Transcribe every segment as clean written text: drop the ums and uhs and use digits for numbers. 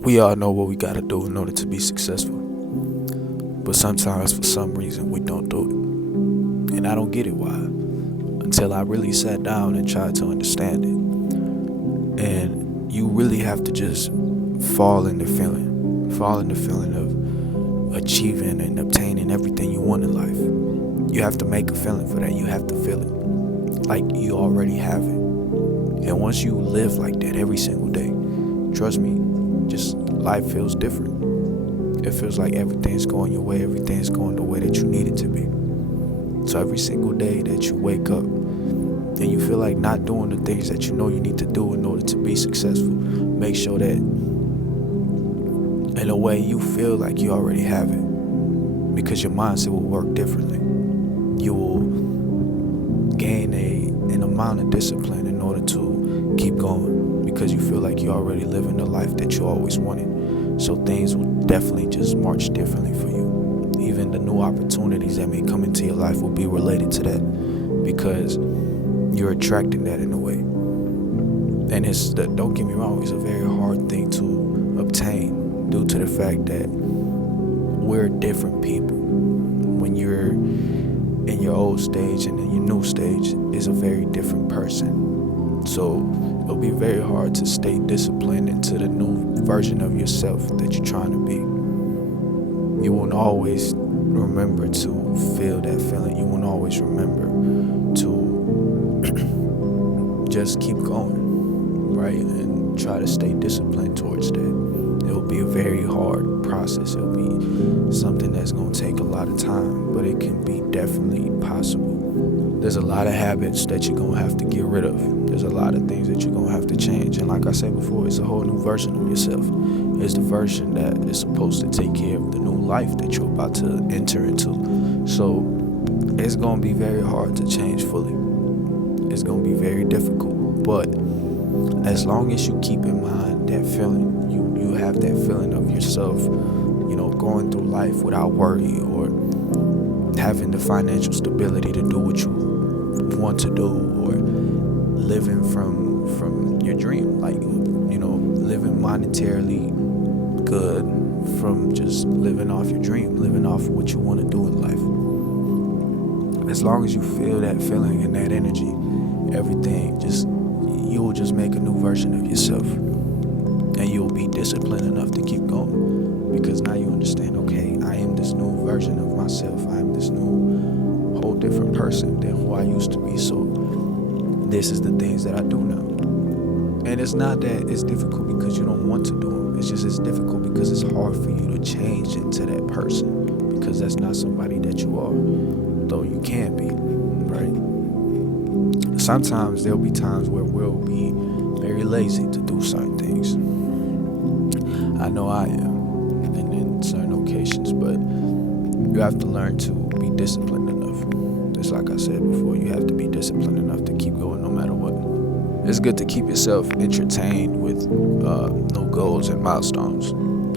We all know what we gotta do in order to be successful. But sometimes, for some reason, we don't do it. And I don't get it why. Until I really sat down and tried to understand it. And you really have to just fall in the feeling. Fall in the feeling of achieving and obtaining everything you want in life. You have to make a feeling for that. You have to feel it. Like you already have it. And once you live like that every single day, trust me, just life feels different. It feels like everything's going your way, everything's going the way that you need it to be. So every single day that you wake up and you feel like not doing the things that you know you need to do in order to be successful, make sure that in a way you feel like you already have it, because your mindset will work differently. You will gain an amount of discipline in order to keep going, because you feel like you're already living the life that you always wanted. So things will definitely just march differently for you. Even the new opportunities that may come into your life will be related to that, because you're attracting that in a way. And don't get me wrong, it's a very hard thing to obtain due to the fact that we're different people. When you're in your old stage and in your new stage is a very different person. So it'll be very hard to stay disciplined into the new version of yourself that you're trying to be. You won't always remember to feel that feeling. You won't always remember to just keep going, right? And try to stay disciplined towards that. It'll be a very hard process. It'll be something that's going to take a lot of time, but it can be definitely possible. There's a lot of habits that you're going to have to get rid of. There's a lot of things that you're going to have to change. And like I said before, it's a whole new version of yourself. It's the version that is supposed to take care of the new life that you're about to enter into. So it's going to be very hard to change fully. It's going to be very difficult. But as long as you keep in mind that feeling, you have that feeling of yourself, going through life without worry, or having the financial stability to do what you want to do, or living from your dream, like living monetarily good from just living off your dream, living off what you want to do in life. As long as you feel that feeling and that energy, everything you will just make a new version of yourself, and you'll be disciplined enough to keep going, because now you understand, okay, I am this new version of myself. I am this new whole different person than who I used to be. So this is the things that I do now. And it's not that it's difficult because you don't want to do them. It's just it's difficult because it's hard for you to change into that person, because that's not somebody that you are, though you can be, right? Sometimes there'll be times where we'll be very lazy to do certain things. I know I am in certain occasions, but you have to learn to be disciplined enough. Just like I said before, you have to be disciplined enough to keep going no matter what. It's good to keep yourself entertained with new goals and milestones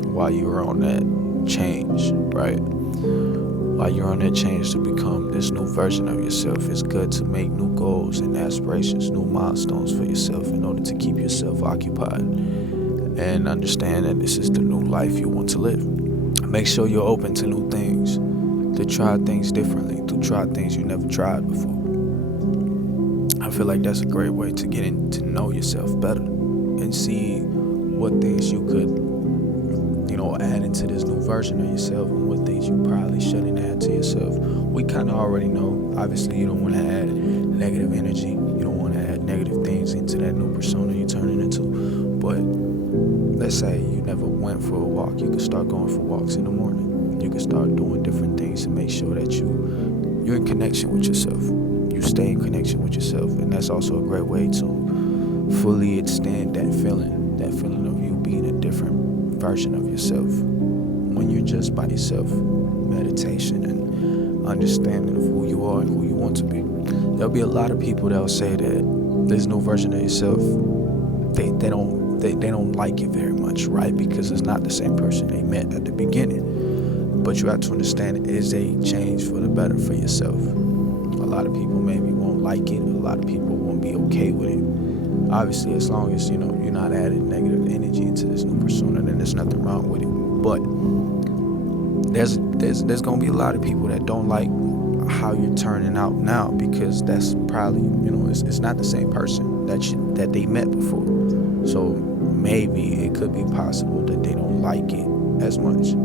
while you're on that change, right? While you're on that change to become this new version of yourself, it's good to make new goals and aspirations, new milestones for yourself in order to keep yourself occupied and understand that this is the new life you want to live. Make sure you're open to new things, to try things differently, to try things you never tried before. I feel like that's a great way to get to know yourself better and see what things you could, add into this new version of yourself, and what things you probably shouldn't add to yourself. We kind of already know. Obviously, you don't want to add negative energy. You don't want to add negative things into that new persona you're turning into. But let's say you never went for a walk. You can start going for walks in the morning. You can start doing different things to make sure that you're in connection with yourself. You stay in connection with yourself, and that's also a great way to fully extend that feeling of you being a different version of yourself when you're just by yourself. Meditation and understanding of who you are and who you want to be. There'll be a lot of people that will say that there's no version of yourself. They don't like it very much, right? Because it's not the same person they met at the beginning. But you have to understand it is a change for the better for yourself. A lot of people maybe won't like it. A lot of people won't be okay with it. Obviously, as long as you're not adding negative energy into this new persona, then it's There's nothing wrong with it. But there's gonna be a lot of people that don't like how you're turning out now, because that's probably, it's not the same person that they met before. So maybe it could be possible that they don't like it as much.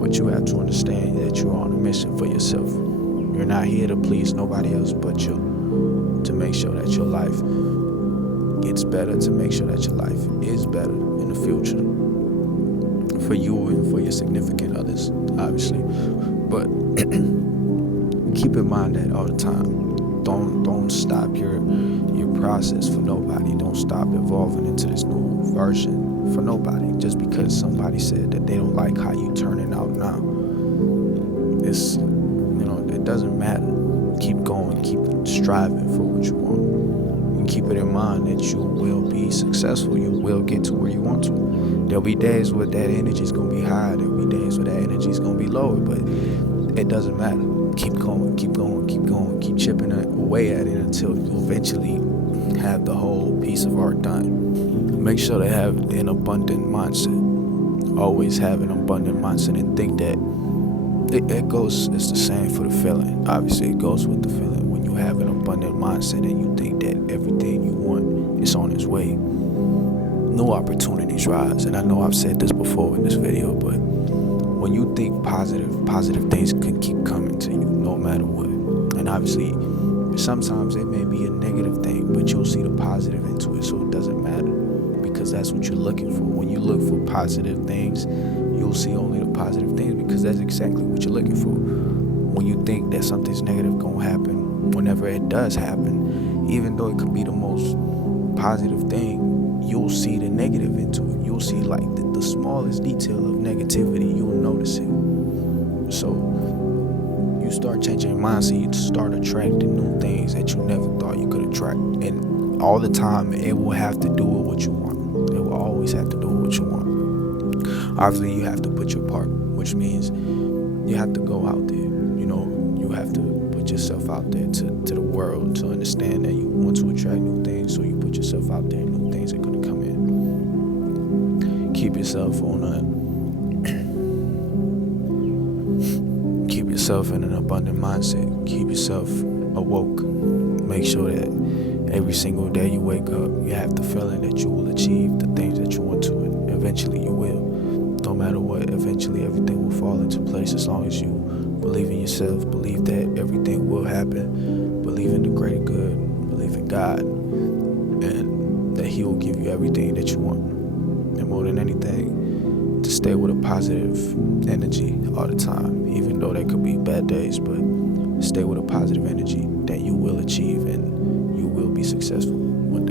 But you have to understand that you're on a mission for yourself. You're not here to please nobody else but you, to make sure that your life gets better, to make sure that your life is better in the future for you and for your significant others, obviously. But keep in mind that all the time. Don't stop your process for nobody. Don't stop evolving into this new version for nobody just because somebody said that they don't like how you turning out now. It doesn't matter. Keep going, keep striving for what you want. And keep it in mind that you will be successful. You will get to where you want to. There'll be days where that energy is gonna be high. There'll be days where that energy is gonna be lower, but it doesn't matter. Keep going, keep going, keep going, keep chipping away at it until you eventually have the whole piece of art done. Make sure to have an abundant mindset. Always have an abundant mindset and think that it's the same for the feeling. Obviously, it goes with the feeling. When you have an abundant mindset and you think that everything you want is on its way, new opportunities rise. And I know I've said this before in this video, but when you think positive things can keep coming to you no matter what. And obviously, sometimes it may be a negative thing, but you'll see the positive into it, so it doesn't matter, because that's what you're looking for. When you look for positive things, you'll see only the positive things, because that's exactly what you're looking for. When you think that something's negative gonna happen, whenever it does happen, even though it could be the most positive thing, you'll see the negative into it. You'll see like the smallest detail of negativity, you'll notice it. So you start changing your mindset, you start attracting new things that you never thought you could attract. And all the time, it will have to do with what you want. It will always have to do with what you want. Obviously, you have to put your part, which means you have to go out there. You have to put yourself out there to the world to understand that you want to attract new things. So you put yourself out there, and new things are gonna come in. Keep yourself keep yourself in an abundant mindset. Keep yourself awoke. Make sure that every single day you wake up, you have the feeling that you will achieve the things that you want to, and eventually you will. No matter what, eventually everything will fall into place as long as you believe in yourself, believe that everything will happen, believe in the greater good, believe in God, and that He will give you everything that you want. And more than anything, to stay with a positive energy all the time, even though there could be bad days, but stay with a positive energy that you will achieve and you will be successful one day.